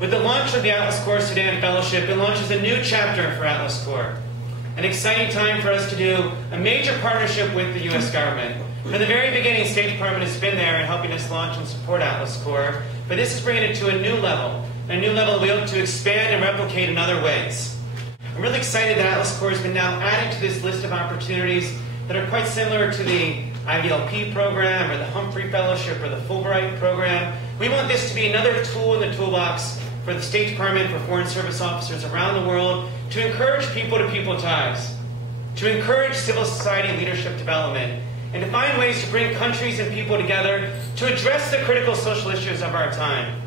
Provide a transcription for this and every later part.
With the launch of the Atlas Corps Sudan Fellowship, it launches a new chapter for Atlas Corps. An exciting time for us to do a major partnership with the U.S. government. From the very beginning, State Department has been there in helping us launch and support Atlas Corps, but this is bringing it to a new level we hope to expand and replicate in other ways. I'm really excited that Atlas Corps has been now added to this list of opportunities that are quite similar to the IVLP program or the Humphrey Fellowship or the Fulbright program. We want this to be another tool in the toolbox for the State Department, for Foreign Service officers around the world, to encourage people-to-people ties, to encourage civil society leadership development, and to find ways to bring countries and people together to address the critical social issues of our time.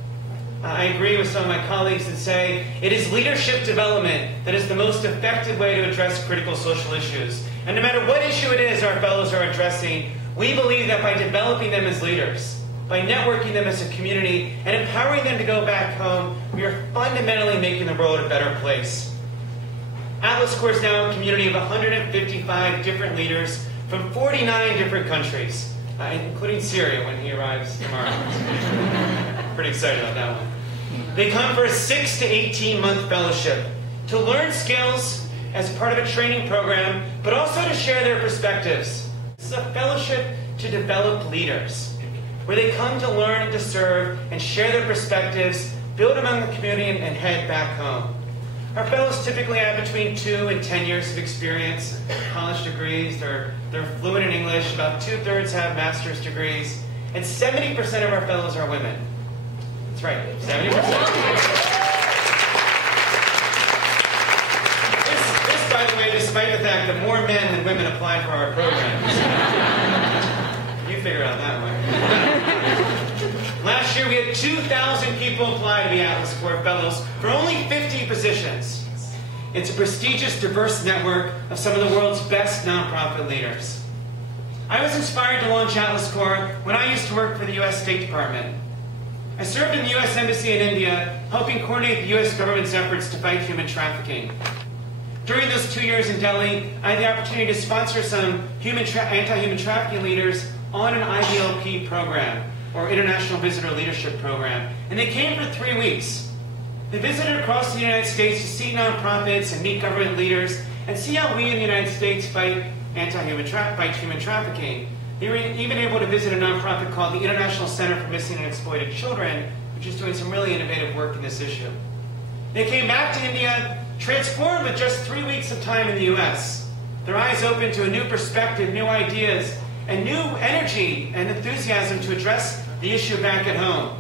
I agree with some of my colleagues that say it is leadership development that is the most effective way to address critical social issues. And no matter what issue it is our fellows are addressing, we believe that by developing them as leaders, by networking them as a community, and empowering them to go back home, we are fundamentally making the world a better place. Atlas Corps is now a community of 155 different leaders from 49 different countries, including Syria when he arrives tomorrow. Pretty excited about that one. They come for a 6 to 18-month fellowship to learn skills as part of a training program, but also to share their perspectives. This is a fellowship to develop leaders, where they come to learn and to serve and share their perspectives, build among the community, and head back home. Our fellows typically have between 2 and 10 years of experience, college degrees, they're fluent in English, about 2/3 have master's degrees, and 70% of our fellows are women. That's right, 70%. This, by the way, despite the fact that more men than women apply for our programs. You figure out that one. Last year we had 2,000 people apply to be Atlas Corps Fellows for only 50 positions. It's a prestigious, diverse network of some of the world's best nonprofit leaders. I was inspired to launch Atlas Corps when I used to work for the U.S. State Department. I served in the U.S. Embassy in India, helping coordinate the U.S. government's efforts to fight human trafficking. During those 2 years in Delhi, I had the opportunity to sponsor some anti-human trafficking leaders on an IVLP program, or International Visitor Leadership Program. And they came for 3 weeks. They visited across the United States to see nonprofits and meet government leaders and see how we in the United States fight human trafficking. They were even able to visit a nonprofit called the International Center for Missing and Exploited Children, which is doing some really innovative work in this issue. They came back to India, transformed with just 3 weeks of time in the U.S. Their eyes opened to a new perspective, new ideas, and new energy and enthusiasm to address the issue back at home.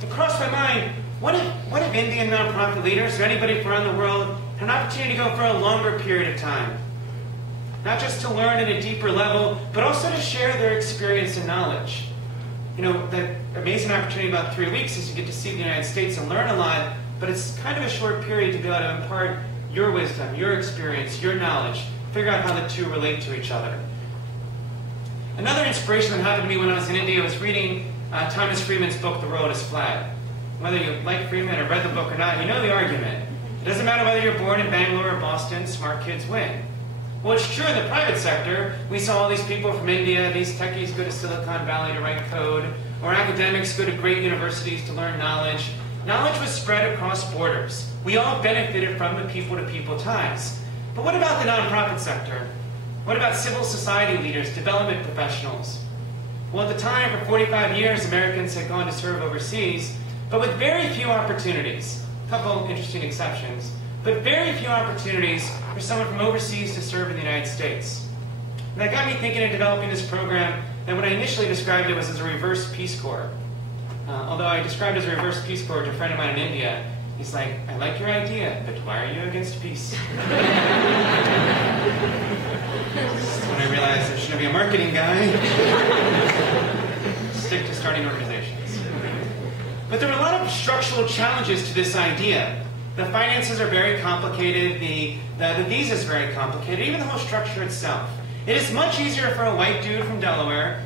It crossed my mind, what if Indian nonprofit leaders or anybody from around the world had an opportunity to go for a longer period of time? Not just to learn at a deeper level, but also to share their experience and knowledge. You know, the amazing opportunity about 3 weeks is you get to see the United States and learn a lot, but it's kind of a short period to be able to impart your wisdom, your experience, your knowledge, figure out how the two relate to each other. Another inspiration that happened to me when I was in India was reading Thomas Friedman's book, The Road is Flat. Whether you like Friedman or read the book or not, you know the argument. It doesn't matter whether you're born in Bangalore or Boston, smart kids win. Well, it's true in the private sector. We saw all these people from India, these techies go to Silicon Valley to write code, or academics go to great universities to learn knowledge. Knowledge was spread across borders. We all benefited from the people-to-people ties. But what about the nonprofit sector? What about civil society leaders, development professionals? Well, at the time, for 45 years, Americans had gone to serve overseas, but with very few opportunities. A couple interesting exceptions, but very few opportunities for someone from overseas to serve in the United States. And that got me thinking of developing this program, and when I initially described it was as a reverse Peace Corps. Although I described it as a reverse Peace Corps to a friend of mine in India, he's like, I like your idea, but why are you against peace? When I realized I shouldn't be a marketing guy. Stick to starting organizations. But there are a lot of structural challenges to this idea. The finances are very complicated, the visa is very complicated, even the whole structure itself. It is much easier for a white dude from Delaware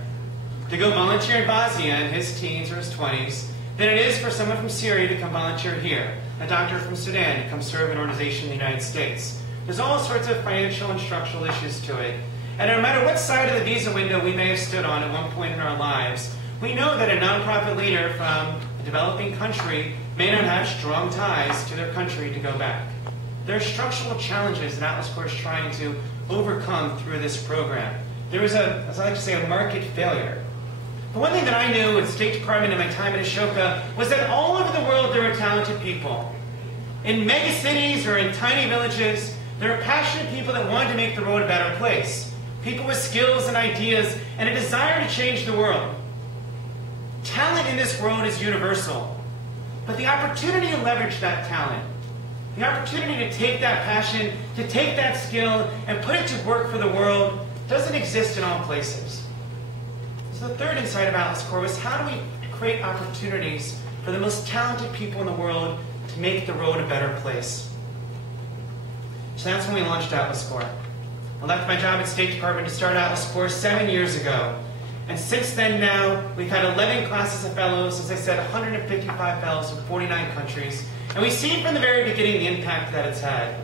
to go volunteer in Bosnia in his teens or his 20s than it is for someone from Syria to come volunteer here, a doctor from Sudan to come serve an organization in the United States. There's all sorts of financial and structural issues to it. And no matter what side of the visa window we may have stood on at one point in our lives, we know that a nonprofit leader from a The developing country may not have strong ties to their country to go back. There are structural challenges that Atlas Corps is trying to overcome through this program. There is as I like to say, a market failure. But one thing that I knew at the State Department in my time at Ashoka was that all over the world there are talented people. In mega cities or in tiny villages, there are passionate people that want to make the world a better place. People with skills and ideas and a desire to change the world. Talent in this world is universal. But the opportunity to leverage that talent, the opportunity to take that passion, to take that skill and put it to work for the world doesn't exist in all places. So the third insight of Atlas Corps was how do we create opportunities for the most talented people in the world to make the world a better place. So that's when we launched Atlas Corps. I left my job at State Department to start Atlas Corps 7 years ago. And since then now, we've had 11 classes of fellows, as I said, 155 fellows from 49 countries. And we've seen from the very beginning the impact that it's had.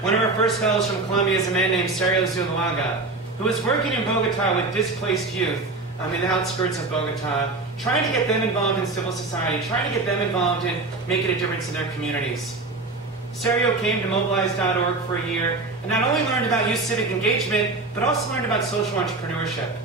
One of our first fellows from Colombia is a man named Sergio Zuluaga, who was working in Bogota with displaced youth in the outskirts of Bogota, trying to get them involved in civil society, trying to get them involved in making a difference in their communities. Sergio came to Mobilize.org for a year and not only learned about youth civic engagement, but also learned about social entrepreneurship.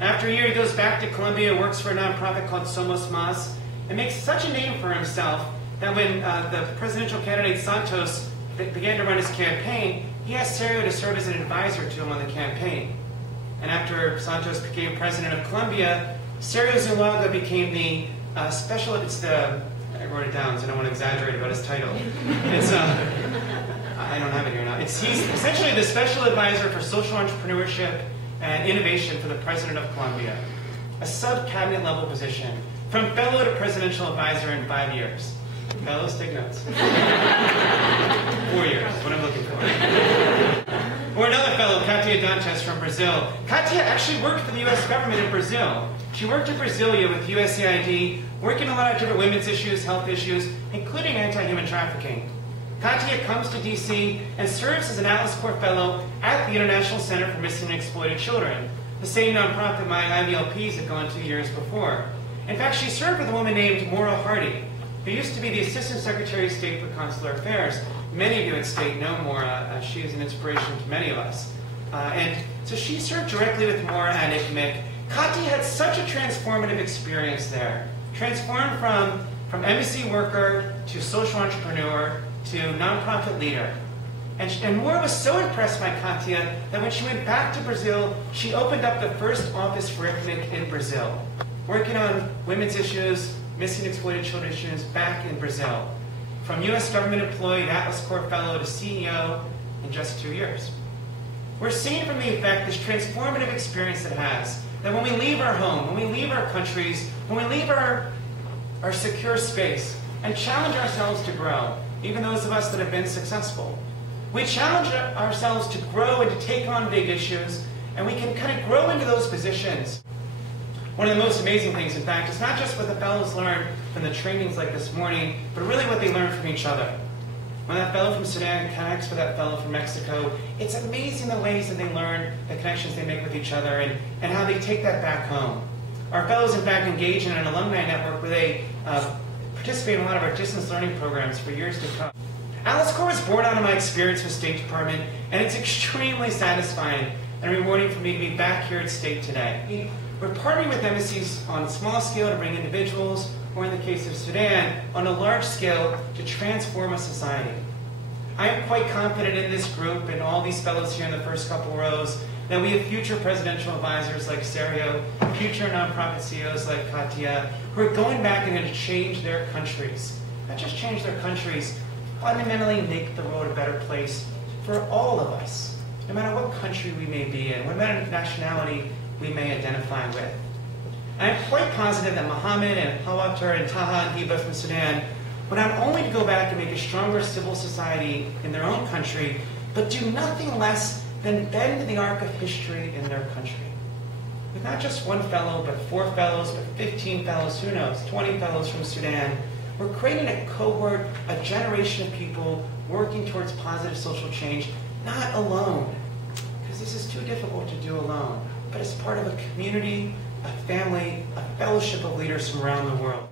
After a year, he goes back to Colombia, works for a nonprofit called Somos Mas, and makes such a name for himself that when the presidential candidate Santos began to run his campaign, he asked Sergio to serve as an advisor to him on the campaign. And after Santos became president of Colombia, Sergio Zuluaga became the I wrote it down, so I don't want to exaggerate about his title. It's, I don't have it here now. He's essentially the special advisor for social entrepreneurship and innovation for the president of Colombia. A sub-cabinet level position, from fellow to presidential advisor in 5 years. Fellows, take notes. 4 years, what I'm looking for. Or another fellow, Katia Dantes from Brazil. Katia actually worked for the U.S. government in Brazil. She worked in Brasilia with USAID, working on a lot of different women's issues, health issues, including anti-human trafficking. Katia comes to D.C. and serves as an Atlas Corps Fellow at the International Center for Missing and Exploited Children, the same nonprofit my IVLPs had gone 2 years before. In fact, she served with a woman named Maura Hardy, who used to be the Assistant Secretary of State for Consular Affairs. Many of you at State know Maura. She is an inspiration to many of us. And so she served directly with Maura and ICMIC. Katia had such a transformative experience there. Transformed from embassy worker to social entrepreneur to nonprofit leader. And Maura was so impressed by Katia that when she went back to Brazil, she opened up the first office for ICMIC in Brazil, working on women's issues, missing and exploited children issues back in Brazil. From U.S. government employee to Atlas Corps Fellow to CEO in just 2 years. We're seeing from the effect this transformative experience it has, that when we leave our home, when we leave our countries, when we leave our secure space and challenge ourselves to grow, even those of us that have been successful, we challenge ourselves to grow and to take on big issues, and we can kind of grow into those positions. One of the most amazing things, in fact, is not just what the fellows learn from the trainings like this morning, but really what they learn from each other. When that fellow from Sudan connects with that fellow from Mexico, it's amazing the ways that they learn, the connections they make with each other, and how they take that back home. Our fellows, in fact, engage in an alumni network where they participate in a lot of our distance learning programs for years to come. Atlas Corps was born out of my experience with State Department, and it's extremely satisfying and rewarding for me to be back here at State today. We're partnering with embassies on a small scale to bring individuals, or in the case of Sudan, on a large scale to transform a society. I am quite confident in this group and all these fellows here in the first couple rows that we have future presidential advisors like Sergio, future nonprofit CEOs like Katia, who are going back and going to change their countries. Not just change their countries, fundamentally make the world a better place for all of us, no matter what country we may be in, no matter nationality we may identify with. And I'm quite positive that Mohammed and Hawatar and Taha and Hiba from Sudan would not only to go back and make a stronger civil society in their own country, but do nothing less than bend the arc of history in their country. With not just one fellow, but 4 fellows, but 15 fellows, who knows, 20 fellows from Sudan, we're creating a cohort, a generation of people working towards positive social change, not alone, because this is too difficult to do alone, but as part of a community, a family, a fellowship of leaders from around the world.